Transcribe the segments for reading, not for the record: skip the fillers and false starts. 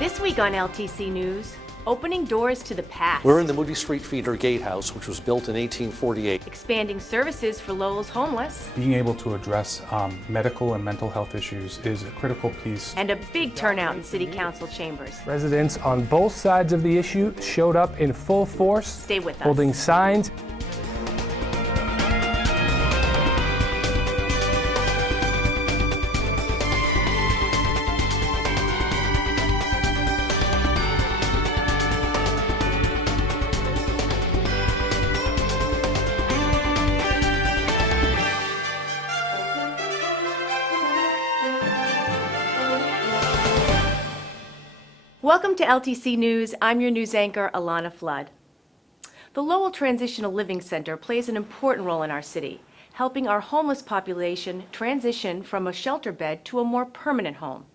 This week on LTC News, opening doors to the past. We're in the Moody Street Feeder Gatehouse, which was built in 1848. Expanding services for Lowell's homeless. Being able to address medical and mental health issues is a critical piece. And a big turnout in City Council chambers. Residents on both sides of the issue showed up in full force. Stay with us. Holding signs. Welcome to LTC News. I'm your news anchor, Alanna Flood. The Lowell Transitional Living Center plays an important role in our city, helping our homeless population transition from a shelter bed to a more permanent home.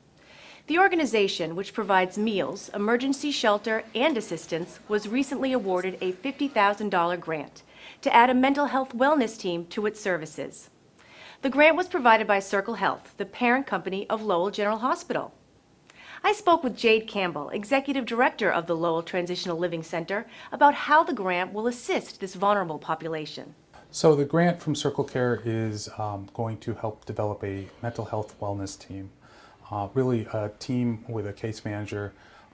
The organization, which provides meals, emergency shelter, and assistance, was recently awarded a $50,000 grant to add a mental health wellness team to its services. The grant was provided by Circle Health, the parent company of Lowell General Hospital. I spoke with Jade Campbell, Executive Director of the Lowell Transitional Living Center, about how the grant will assist this vulnerable population. So the grant from Circle Care is going to help develop a mental health wellness team. Really a team with a case manager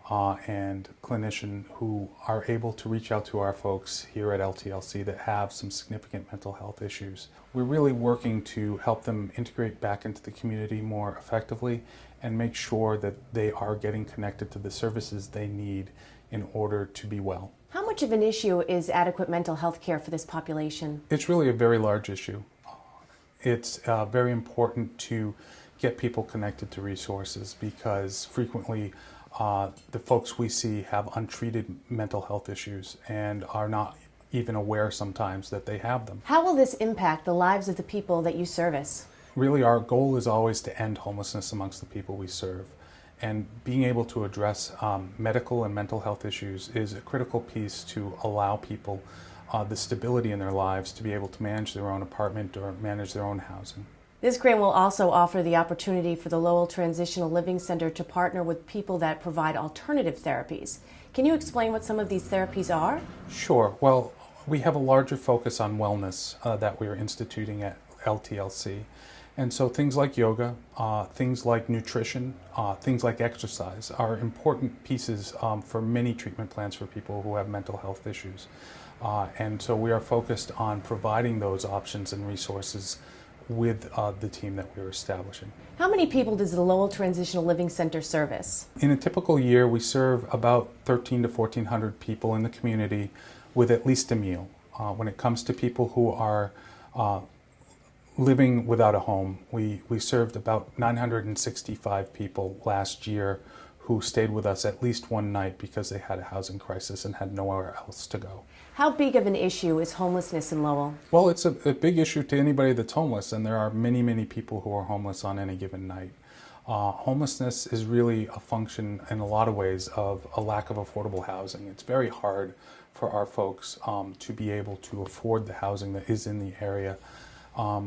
and clinician who are able to reach out to our folks here at LTLC that have some significant mental health issues. We're really working to help them integrate back into the community more effectively and make sure that they are getting connected to the services they need in order to be well. How much of an issue is adequate mental health care for this population? It's really a very large issue. It's very important to get people connected to resources because frequently the folks we see have untreated mental health issues and are not even aware sometimes that they have them. How will this impact the lives of the people that you service? Really, our goal is always to end homelessness amongst the people we serve. And being able to address medical and mental health issues is a critical piece to allow people the stability in their lives to be able to manage their own apartment or manage their own housing. This grant will also offer the opportunity for the Lowell Transitional Living Center to partner with people that provide alternative therapies. Can you explain what some of these therapies are? Sure. Well, we have a larger focus on wellness that we are instituting at LTLC. And so things like yoga, things like nutrition, things like exercise are important pieces for many treatment plans for people who have mental health issues. And so we are focused on providing those options and resources with the team that we're establishing. How many people does the Lowell Transitional Living Center service? In a typical year, we serve about 1,300 to 1,400 people in the community with at least a meal. When it comes to people who are living without a home, we served about 965 people last year who stayed with us at least one night because they had a housing crisis and had nowhere else to go. How big of an issue is homelessness in Lowell? Well, it's a big issue to anybody that's homeless, and there are many, many people who are homeless on any given night. Homelessness is really a function in a lot of ways of a lack of affordable housing. It's very hard for our folks to be able to afford the housing that is in the area.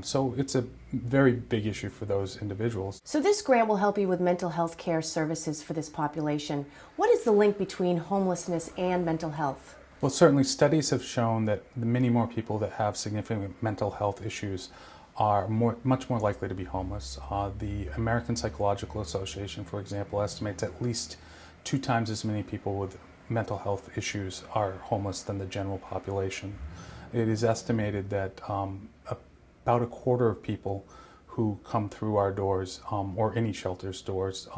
So it's a very big issue for those individuals. So this grant will help you with mental health care services for this population. What is the link between homelessness and mental health? Well, certainly studies have shown that the many more people that have significant mental health issues are much more likely to be homeless. The American Psychological Association, for example, estimates at least 2 times as many people with mental health issues are homeless than the general population. It is estimated that about a quarter of people who come through our doors or any shelter's doors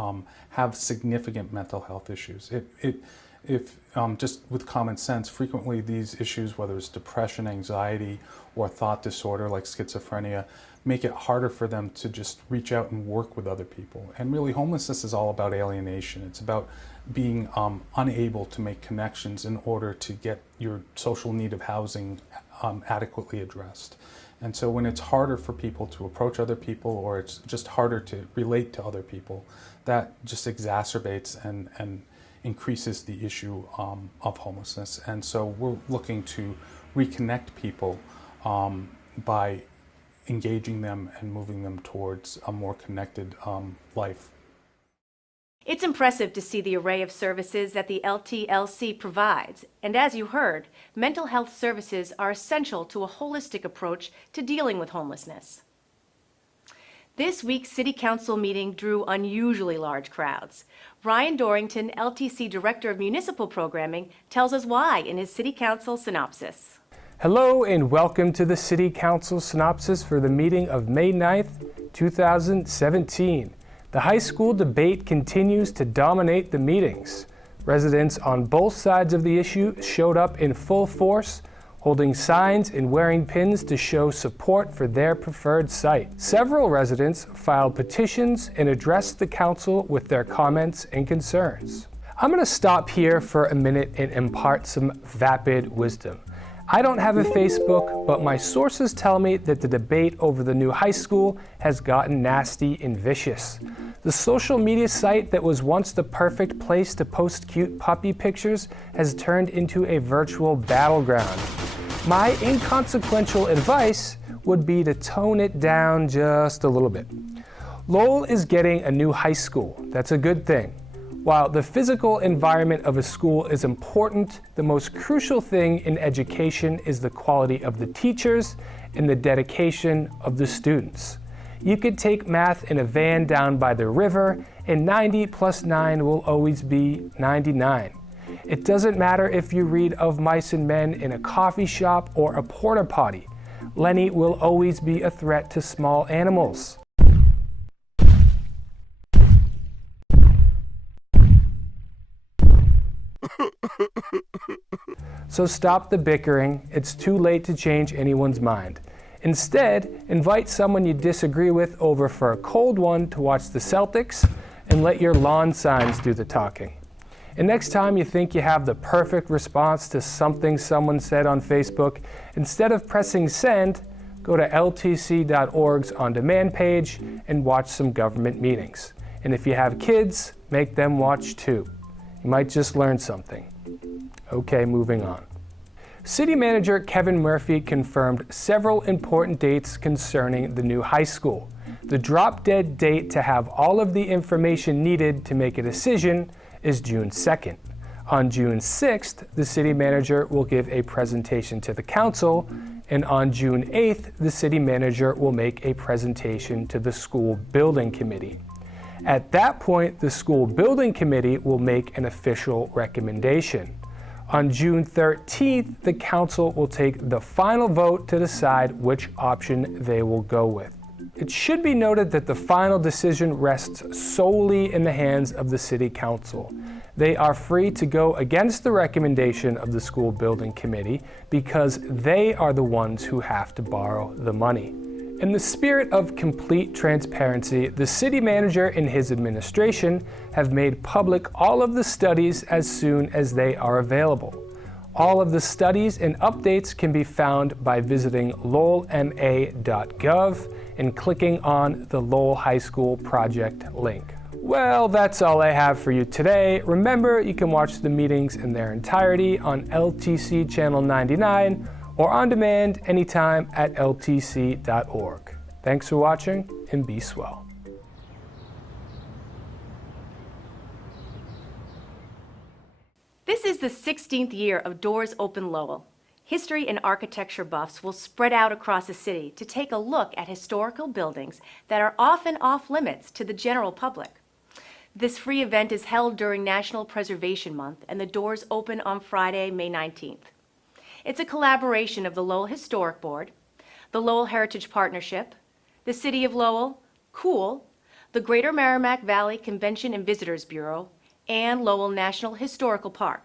have significant mental health issues. If just with common sense, frequently these issues, whether it's depression, anxiety, or thought disorder like schizophrenia, make it harder for them to just reach out and work with other people. And really, homelessness is all about alienation. It's about being unable to make connections in order to get your social need of housing adequately addressed. And so when it's harder for people to approach other people, or it's just harder to relate to other people, that just exacerbates and increases the issue of homelessness. And so we're looking to reconnect people by engaging them and moving them towards a more connected life. It's impressive to see the array of services that the LTLC provides, and as you heard, mental health services are essential to a holistic approach to dealing with homelessness. This week's City Council meeting drew unusually large crowds. Brian Dorrington, LTC Director of Municipal Programming, tells us why in his City Council Synopsis. Hello and welcome to the City Council Synopsis for the meeting of May 9th, 2017. The high school debate continues to dominate the meetings. Residents on both sides of the issue showed up in full force, holding signs and wearing pins to show support for their preferred site. Several residents filed petitions and addressed the council with their comments and concerns. I'm going to stop here for a minute and impart some vapid wisdom. I don't have a Facebook, but my sources tell me that the debate over the new high school has gotten nasty and vicious. The social media site that was once the perfect place to post cute puppy pictures has turned into a virtual battleground. My inconsequential advice would be to tone it down just a little bit. Lowell is getting a new high school. That's a good thing. While the physical environment of a school is important, the most crucial thing in education is the quality of the teachers and the dedication of the students. You could take math in a van down by the river, and 90 plus 9 will always be 99. It doesn't matter if you read Of Mice and Men in a coffee shop or a porta potty. Lenny will always be a threat to small animals. So stop the bickering. It's too late to change anyone's mind. Instead, invite someone you disagree with over for a cold one to watch the Celtics and let your lawn signs do the talking. And next time you think you have the perfect response to something someone said on Facebook, instead of pressing send, go to LTC.org's on-demand page and watch some government meetings. And if you have kids, make them watch too. You might just learn something. Okay, moving on. City Manager Kevin Murphy confirmed several important dates concerning the new high school. The drop-dead date to have all of the information needed to make a decision is June 2nd. On June 6th, the City Manager will give a presentation to the Council, and on June 8th, the City Manager will make a presentation to the School Building Committee. At that point, the School Building Committee will make an official recommendation. On June 13th, the Council will take the final vote to decide which option they will go with. It should be noted that the final decision rests solely in the hands of the City Council. They are free to go against the recommendation of the School Building Committee because they are the ones who have to borrow the money. In the spirit of complete transparency, the City Manager and his administration have made public all of the studies as soon as they are available. All of the studies and updates can be found by visiting lowellma.gov and clicking on the Lowell High School project link. Well, that's all I have for you today. Remember, you can watch the meetings in their entirety on LTC Channel 99 or on demand anytime at ltc.org. Thanks for watching and be swell. This is the 16th year of Doors Open Lowell. History and architecture buffs will spread out across the city to take a look at historical buildings that are often off limits to the general public. This free event is held during National Preservation Month, and the doors open on Friday, May 19th. It's a collaboration of the Lowell Historic Board, the Lowell Heritage Partnership, the City of Lowell, COOL, the Greater Merrimack Valley Convention and Visitors Bureau, and Lowell National Historical Park.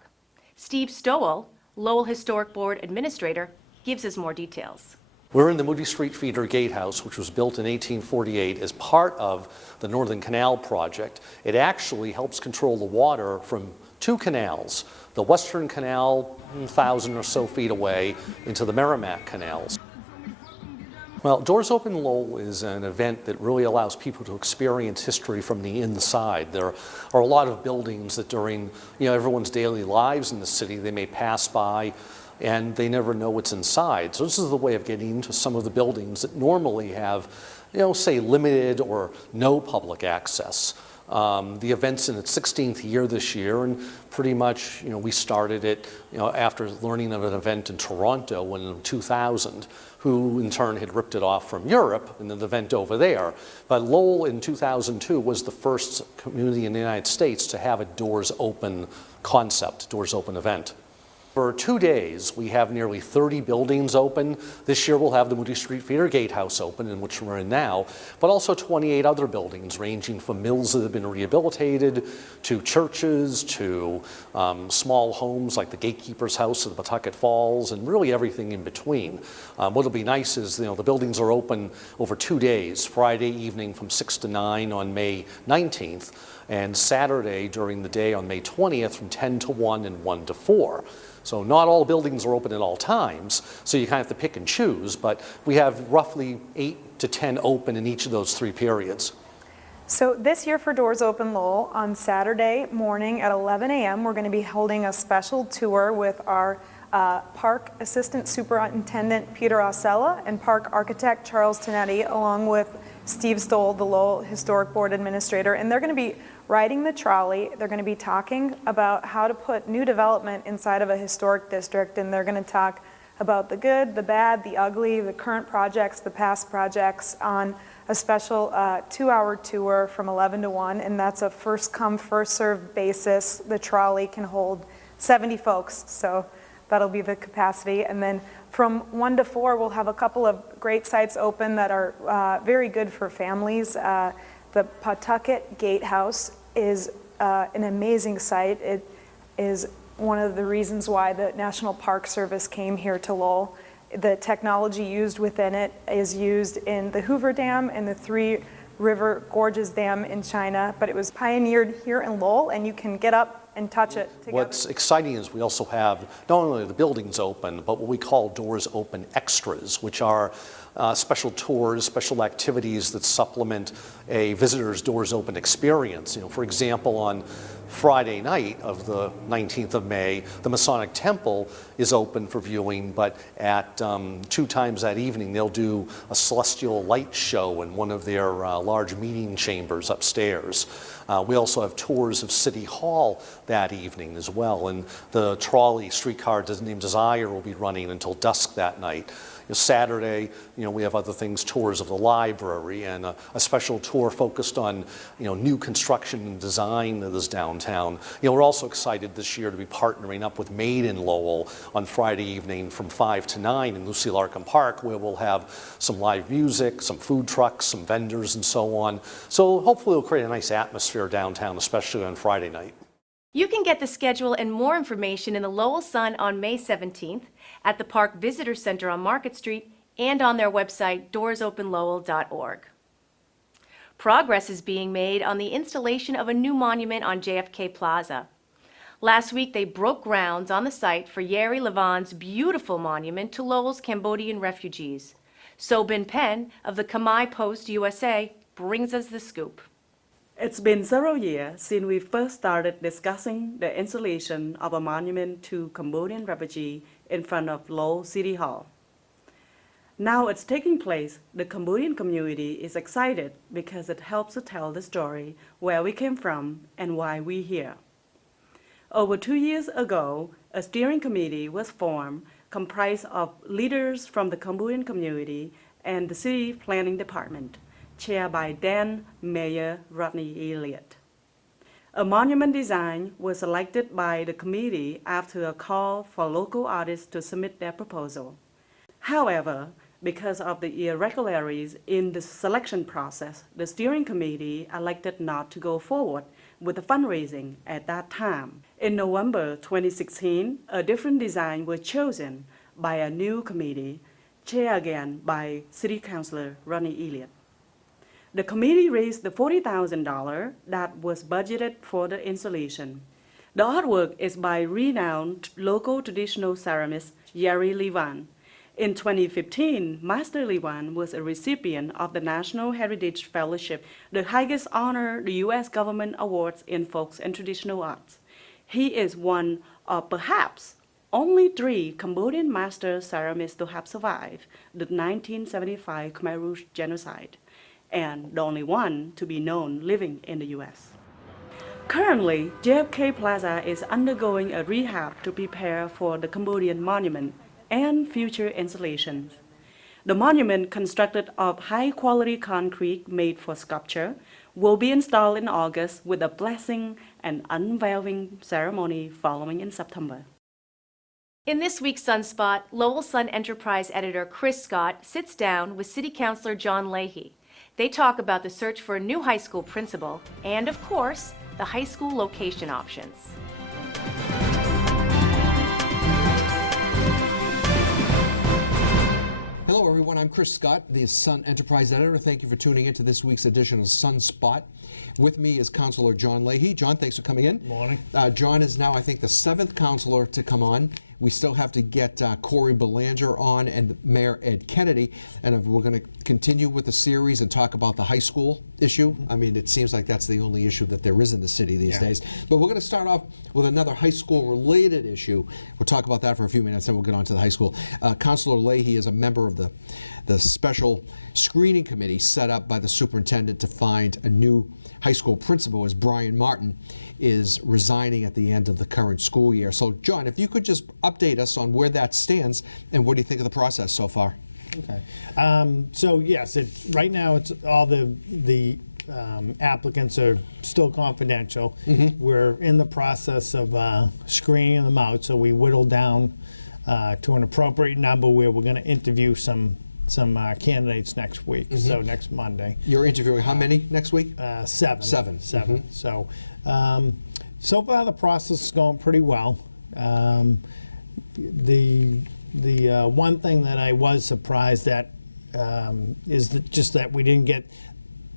Steve Stowell, Lowell Historic Board Administrator, gives us more details. We're in the Moody Street Feeder Gatehouse, which was built in 1848 as part of the Northern Canal Project. It actually helps control the water from two canals, the Western Canal, 1,000 or so feet away, into the Merrimack Canals. Well, Doors Open Lowell is an event that really allows people to experience history from the inside. There are a lot of buildings that during everyone's daily lives in the city, they may pass by and they never know what's inside. So this is the way of getting into some of the buildings that normally have, say, limited or no public access. The event's in its 16th year this year, and pretty much, we started it, after learning of an event in Toronto in 2000, who in turn had ripped it off from Europe and an event over there. But Lowell in 2002 was the first community in the United States to have a Doors Open concept, Doors Open event. For 2 days, we have nearly 30 buildings open. This year we'll have the Moody Street Feeder Gatehouse open, in which we're in now, but also 28 other buildings ranging from mills that have been rehabilitated to churches to small homes like the Gatekeeper's House at the Pawtucket Falls, and really everything in between. What'll be nice is the buildings are open over 2 days, Friday evening from 6 to 9 on May 19th, and Saturday during the day on May 20th from 10 to 1 and 1 to 4. So not all buildings are open at all times, so you kind of have to pick and choose, but we have roughly 8 to 10 open in each of those 3 periods. So this year for Doors Open Lowell, on Saturday morning at 11 a.m., we're going to be holding a special tour with our Park Assistant Superintendent Peter Osella and Park Architect Charles Tonetti, along with Steve Stowell, the Lowell Historic Board Administrator, and they're going to be riding the trolley. They're going to be talking about how to put new development inside of a historic district, and they're going to talk about the good, the bad, the ugly, the current projects, the past projects on a special 2-hour tour from 11 to 1, and that's a first come, first served basis. The trolley can hold 70 folks, so that'll be the capacity. And then from 1 to 4, we'll have a couple of great sites open that are very good for families. The Pawtucket Gatehouse is an amazing site. It is one of the reasons why the National Park Service came here to Lowell. The technology used within it is used in the Hoover Dam and the Three River Gorges Dam in China, but it was pioneered here in Lowell, and you can get up and touch it together. What's exciting is we also have not only the buildings open, but what we call Doors Open Extras, which are special tours, special activities that supplement a visitor's Doors Open experience. For example, on Friday night of the 19th of May, the Masonic Temple is open for viewing, but at 2 times that evening, they'll do a celestial light show in one of their large meeting chambers upstairs. We also have tours of City Hall that evening as well, and the trolley streetcar named Desire will be running until dusk that night. Saturday, we have other things, tours of the library, and a special tour focused on, new construction and design that is downtown. We're also excited this year to be partnering up with Made in Lowell on Friday evening from 5 to 9 in Lucy Larkin Park, where we'll have some live music, some food trucks, some vendors, and so on. So hopefully it'll create a nice atmosphere downtown, especially on Friday night. You can get the schedule and more information in the Lowell Sun on May 17th, at the Park Visitor Center on Market Street, and on their website, doorsopenlowell.org. Progress is being made on the installation of a new monument on JFK Plaza. Last week, they broke grounds on the site for Yeri Levan's beautiful monument to Lowell's Cambodian refugees. Soben Pin of the Khmer Post USA brings us the scoop. It's been several years since we first started discussing the installation of a monument to Cambodian refugees in front of Lowell City Hall. Now it's taking place. The Cambodian community is excited because it helps to tell the story where we came from and why we're here. Over 2 years ago, a steering committee was formed comprised of leaders from the Cambodian community and the city planning department, chaired by then Mayor Rodney Elliott. A monument design was selected by the committee after a call for local artists to submit their proposal. However, because of the irregularities in the selection process, the steering committee elected not to go forward with the fundraising at that time. In November 2016, a different design was chosen by a new committee, chaired again by City Councilor Rodney Elliott. The committee raised the $40,000 that was budgeted for the installation. The artwork is by renowned local traditional ceramist Yeri Levan. In 2015, Master Levan was a recipient of the National Heritage Fellowship, the highest honor the U.S. government awards in folk and traditional arts. He is one of perhaps only 3 Cambodian master ceramists to have survived the 1975 Khmer Rouge genocide, and the only one to be known living in the U.S. Currently, JFK Plaza is undergoing a rehab to prepare for the Cambodian Monument and future installations. The monument, constructed of high-quality concrete made for sculpture, will be installed in August with a blessing and unveiling ceremony following in September. In this week's SunSPOT, Lowell Sun Enterprise editor Chris Scott sits down with City Councilor John Leahy. They talk about the search for a new high school principal and, of course, the high school location options. Hello, everyone. I'm Chris Scott, the Sun Enterprise editor. Thank you for tuning in to this week's edition of SunSPOT. With me is Councilor John Leahy. John, thanks for coming in. Morning. John is now, I think, the 7th councilor to come on. We still have to get Corey Belanger on and Mayor Ed Kennedy, and we're going to continue with the series and talk about the high school issue. I mean, it seems like that's the only issue that there is in the city these days. But we're going to start off with another high school-related issue. We'll talk about that for a few minutes, then we'll get on to the high school. Councilor Leahy is a member of the special screening committee set up by the superintendent to find a new high school principal, as Brian Martin is resigning at the end of the current school year. So, John, if you could just update us on where that stands and what do you think of the process so far? Okay. So yes, right now it's all the applicants are still confidential. We're in the process of screening them out, so we whittled down to an appropriate number where we're going to interview some candidates next week. So next Monday. You're interviewing how many next week? 7. 7. So, so far the process is going pretty well. The one thing that I was surprised at is that we didn't get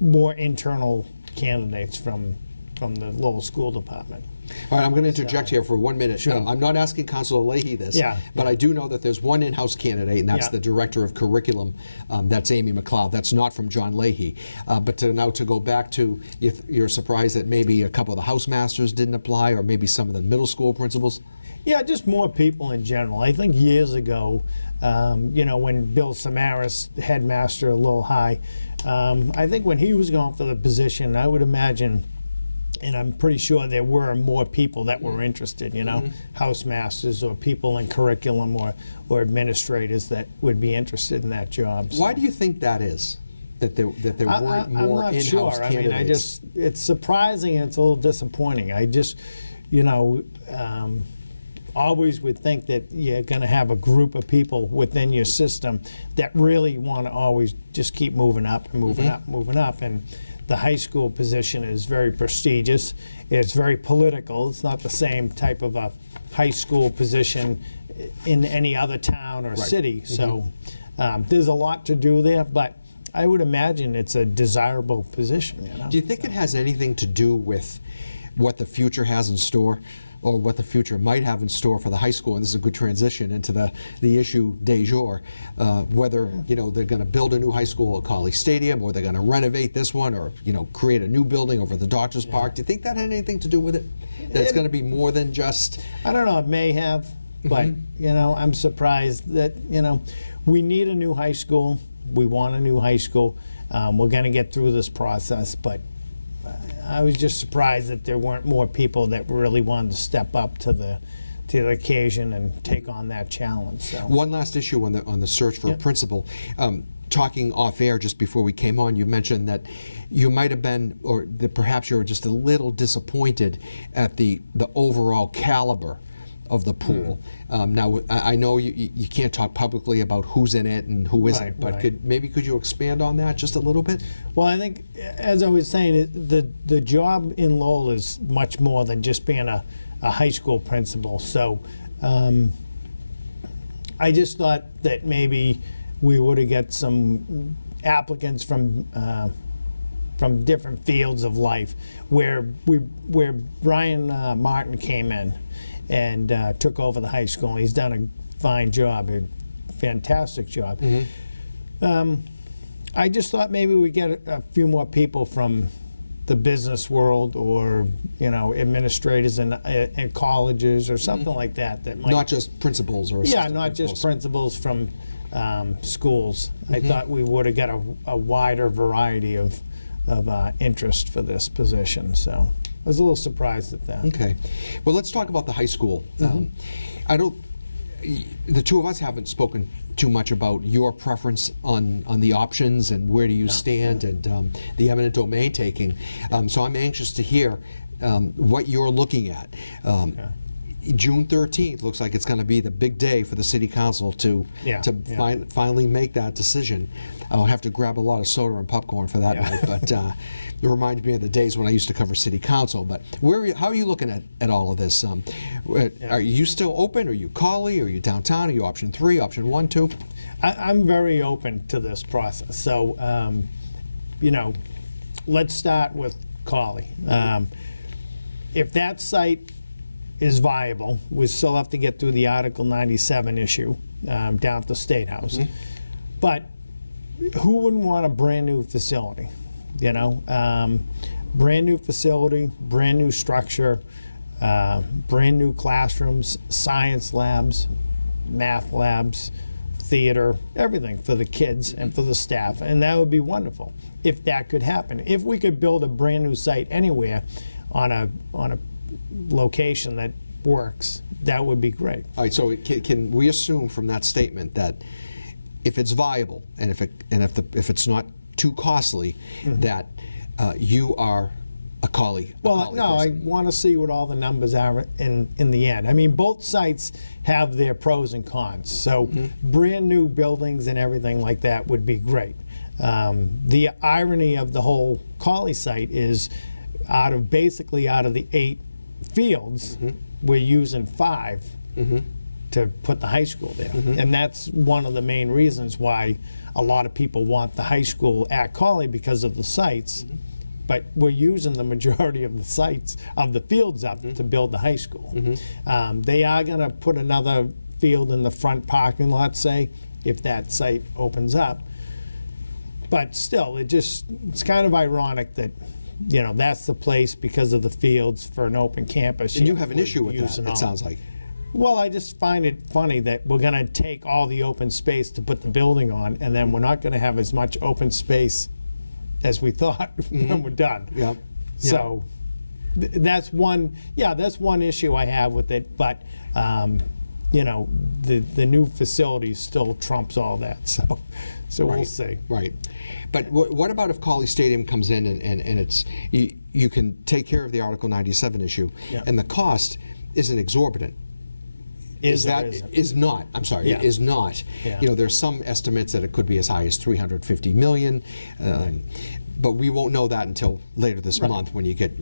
more internal candidates from the Lowell School Department. All right, I'm going to interject here for 1 minute. Sure. I'm not asking Councilor Leahy this, but I do know that there's one in-house candidate, and that's the Director of Curriculum. That's Amy McLeod. That's not from John Leahy. But to go back to, if you're surprised that maybe a couple of the house masters didn't apply, or maybe some of the middle school principals? Yeah, just more people in general. I think years ago, when Bill Samaras, headmaster at Lowell High, I think when he was going for the position, I would imagine, and I'm pretty sure there were more people that were interested, house masters or people in curriculum or administrators that would be interested in that job. Why do you think that is? That there weren't more in-house sure. candidates? I mean, it's surprising and it's a little disappointing. I just, always would think that you're going to have a group of people within your system that really want to always just keep moving up and moving up, moving up. And the high school position is very prestigious. It's very political. It's not the same type of a high school position in any other town or city. So there's a lot to do there, but I would imagine it's a desirable position. Do you think it has anything to do with what the future has in store, or what the future might have in store for the high school? And this is a good transition into the issue du jour, whether they're going to build a new high school at Colley Stadium, or they're going to renovate this one, or create a new building over the Doctors Park. Do you think that had anything to do with it? That it's going to be more than just? I don't know. It may have, but I'm surprised that we need a new high school. We want a new high school. We're going to get through this process, but I was just surprised that there weren't more people that really wanted to step up to the occasion and take on that challenge. So. One last issue on the search for a principal. Talking off air just before we came on, you mentioned that you might have been, or that perhaps you were just a little disappointed at the overall caliber of the pool. Now, I know you can't talk publicly about who's in it and who isn't, but could you expand on that just a little bit? Well, I think, as I was saying, the job in Lowell is much more than just being a high school principal. So I just thought that maybe we would have got some applicants from different fields of life, where Brian Martin came in and took over the high school. He's done a fine job, a fantastic job. I just thought maybe we get a few more people from the business world, or administrators in colleges or something like that. That might, not just principals or not just principals from schools. I thought we would have got a wider variety of interest for this position. So. was a little surprised at that. Okay. Well, let's talk about the high school. I don't. The two of us haven't spoken too much about your preference on the options and where do you stand and the eminent domain taking. So I'm anxious to hear what you're looking at. June 13th looks like it's going to be the big day for the city council to finally make that decision. I'll have to grab a lot of soda and popcorn for that night, but it reminds me of the days when I used to cover city council. But how are you looking at all of this? Are you still open? Are you Cawley? Are you downtown? Are you option 3, option 1, 2? I'm very open to this process. So, you know, let's start with Cawley. If that site is viable, we still have to get through the Article 97 issue down at the State House. But who wouldn't want a brand new facility? You know, brand new facility, brand new structure, brand new classrooms, science labs, math labs, theater, everything for the kids and for the staff, and that would be wonderful if that could happen. If we could build a brand new site anywhere on a location that works, that would be great. All right. So can we assume from that statement that if it's viable and if it's not too costly, that you are a Cawley? Well, no, I want to see what all the numbers are in the end. I mean, both sites have their pros and cons. So brand new buildings and everything like that would be great. The irony of the whole Cawley site is basically out of the 8 fields, we're using 5 to put the high school there. And that's one of the main reasons why a lot of people want the high school at Cawley, because of the sites. But we're using the majority of the sites, of the fields up to build the high school. They are going to put another field in the front parking lot, say, if that site opens up. But still, it's kind of ironic that, you know, that's the place because of the fields for an open campus. And you have an issue with that, it sounds like. Well, I just find it funny that we're going to take all the open space to put the building on, and then we're not going to have as much open space as we thought when we're done. Yep. So that's one issue I have with it. But you know, the new facility still trumps all that. So we'll see. Right. But what about if Cawley Stadium comes in and it's you can take care of the Article 97 issue, and the cost isn't exorbitant? Is not. I'm sorry. Yeah. Is not. Yeah. You know, there's some estimates that it could be as high as $350 million, but we won't know that until later this month when you get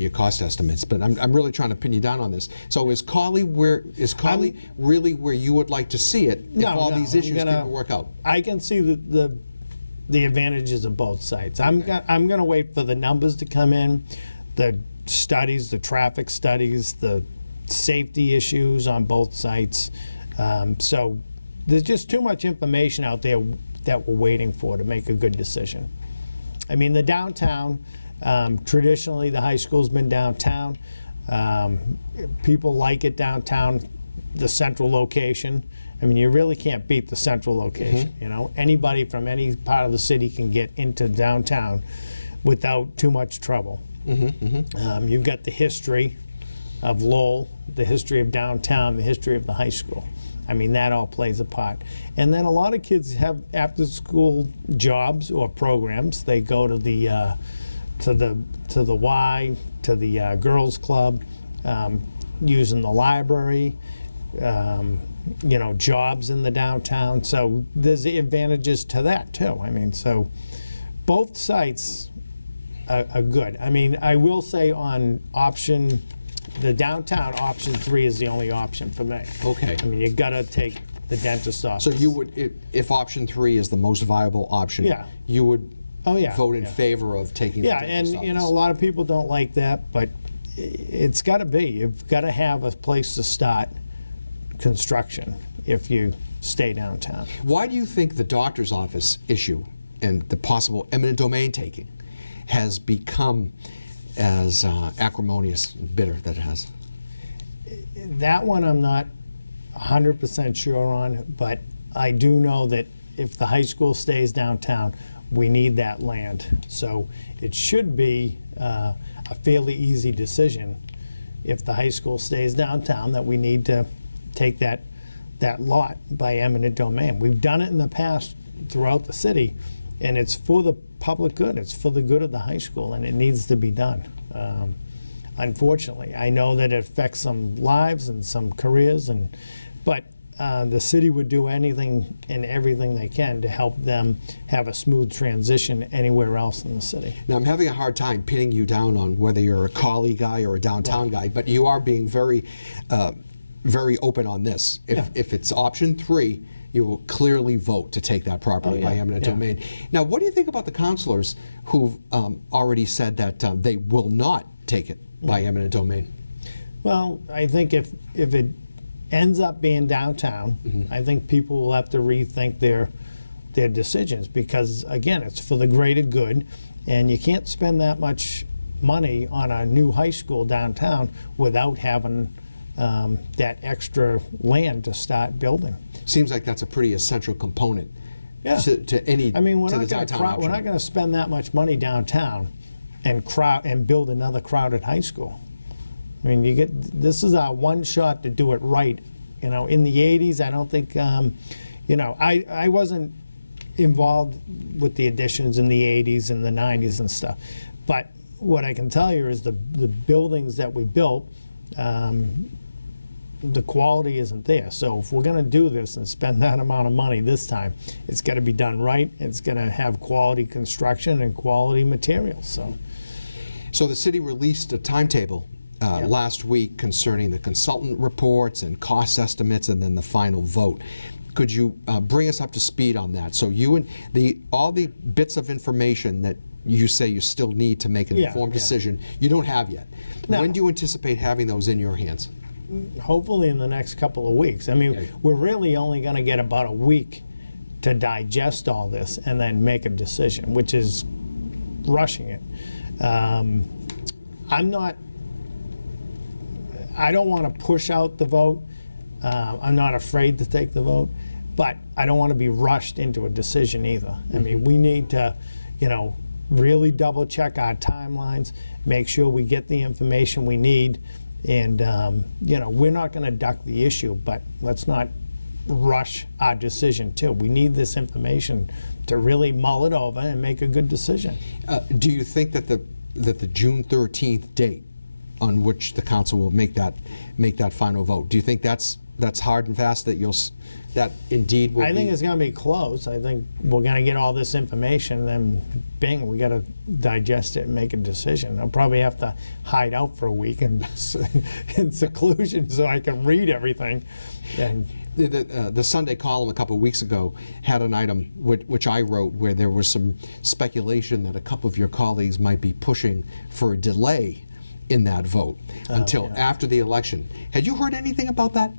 your cost estimates. But I'm really trying to pin you down on this. So is Cawley really where you would like to see it if all these issues can work out? I can see the advantages of both sides. I'm going to wait for the numbers to come in, the studies, the traffic studies, the safety issues on both sites. So there's just too much information out there that we're waiting for to make a good decision. I mean, the downtown, traditionally the high school's been downtown. People like it downtown, the central location. I mean, you really can't beat the central location. You know, anybody from any part of the city can get into downtown without too much trouble. You've got the history of Lowell, the history of downtown, the history of the high school. I mean, that all plays a part. And then a lot of kids have after-school jobs or programs. They go to the Y, to the girls' club, using the library. You know, jobs in the downtown. So there's advantages to that too. I mean, so both sites are good. I mean, I will say on the downtown option 3 is the only option for me. Okay. I mean, you got to take the dentist office. So you would, if option 3 is the most viable option, you would vote in favor of taking the dentist office. You know, a lot of people don't like that, but it's got to be. You've got to have a place to start construction if you stay downtown. Why do you think the doctor's office issue and the possible eminent domain taking has become as acrimonious and bitter that it has? That one I'm not 100% sure on, but I do know that if the high school stays downtown, we need that land. So it should be, a fairly easy decision if the high school stays downtown, that we need to take that lot by eminent domain. We've done it in the past throughout the city, and it's for the public good. It's for the good of the high school, and it needs to be done. Unfortunately, I know that it affects some lives and some careers, but the city would do anything and everything they can to help them have a smooth transition anywhere else in the city. Now, I'm having a hard time pinning you down on whether you're a Collie guy or a downtown guy, but you are being very, very open on this. If it's option 3, you will clearly vote to take that property by eminent domain. Now, what do you think about the councilors who've already said that they will not take it by eminent domain? Well, I think if it ends up being downtown, I think people will have to rethink their decisions, because again, it's for the greater good, and you can't spend that much money on a new high school downtown without having that extra land to start building. Seems like that's a pretty essential component to any. I mean, we're to not the going downtown option. to spend that much money downtown and build another crowded high school. I mean, this is our one shot to do it right. You know, in the 80s, I don't think, I wasn't involved with the additions in the 80s and the 90s and stuff. But what I can tell you is the buildings that we built, the quality isn't there. So if we're going to do this and spend that amount of money this time, it's got to be done right. It's going to have quality construction and quality materials. So the city released a timetable last week concerning the consultant reports and cost estimates, and then the final vote. Could you bring us up to speed on that? So you and all the bits of information that you say you still need to make an informed decision, you don't have yet. No. When do you anticipate having those in your hands? Hopefully in the next couple of weeks. I mean, we're really only going to get about a week to digest all this and then make a decision, which is rushing it. I don't want to push out the vote. I'm not afraid to take the vote, but I don't want to be rushed into a decision either. I mean, we need to, really double check our timelines, make sure we get the information we need, and, we're not going to duck the issue, but let's not rush our decision too. We need this information to really mull it over and make a good decision. Do you think that the June 13th date on which the council will make that final vote, do you think that's hard and fast, that indeed will I think it's going to be close. I think we're going to get all this information, then bing, we got to digest it and make a decision. I'll probably have to hide out for a week in seclusion so I can read everything. And the Sunday column a couple of weeks ago had an item which I wrote where there was some speculation that a couple of your colleagues might be pushing for a delay in that vote until after the election. Had you heard anything about that?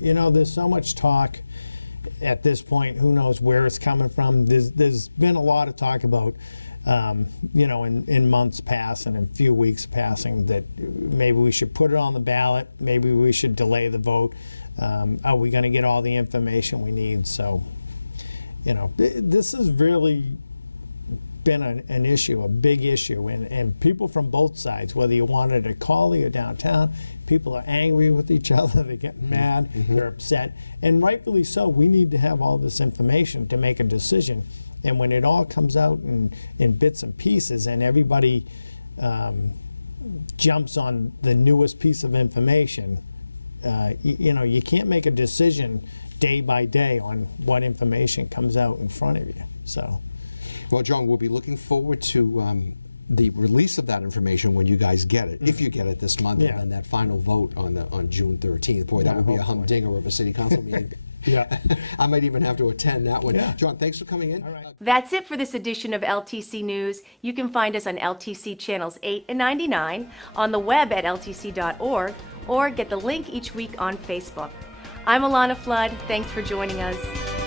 There's so much talk at this point. Who knows where it's coming from? There's been a lot of talk about, in months past and in few weeks passing, that maybe we should put it on the ballot. Maybe we should delay the vote. Are we going to get all the information we need? So, this has really been an issue, a big issue, and people from both sides, whether you want it at Collie or downtown, people are angry with each other, they get mad, they're upset, and rightfully so. We need to have all this information to make a decision, and when it all comes out in bits and pieces and everybody jumps on the newest piece of information, you can't make a decision day by day on what information comes out in front of you. So. Well, John, we'll be looking forward to the release of that information when you guys get it, if you get it this month, and then that final vote on June 13th. Boy, that would be a humdinger of a city council meeting. I might even have to attend that one. John, thanks for coming in. All right. That's it for this edition of LTC News. You can find us on LTC channels 8 and 99, on the web at ltc.org, or get the link each week on Facebook. I'm Alanna Flood. Thanks for joining us.